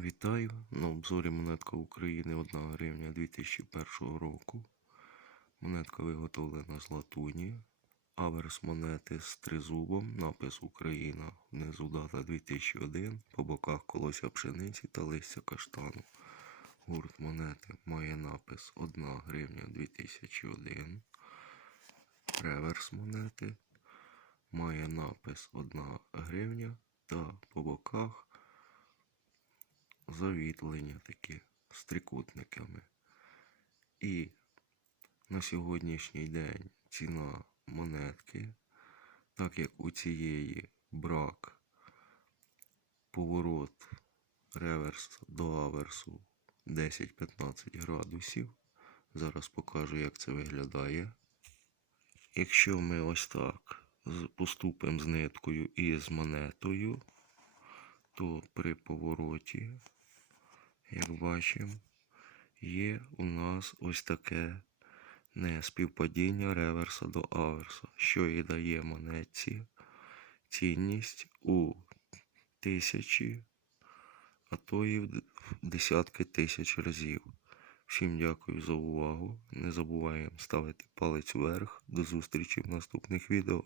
Вітаю! На обзорі монетка України 1 гривня 2001 року. Монетка виготовлена з латуні. Аверс монети з тризубом, напис Україна. Внизу дата 2001, по боках колося пшениці та листя каштану. Гурт монети має напис 1 гривня 2001. Реверс монети має напис 1 гривня та по боках завітлення такі з трикутниками. І на сьогоднішній день ціна монетки, так як у цієї брак поворот реверс до аверсу 10-15 градусів. Зараз покажу, як це виглядає. Якщо ми ось так поступимо з ниткою і з монетою, то при повороті як бачимо, є у нас ось таке неспівпадіння реверса до аверса, що і дає монетці цінність у тисячі, а то і в десятки тисяч разів. Всім дякую за увагу. Не забуваємо ставити палець вверх. До зустрічі в наступних відео.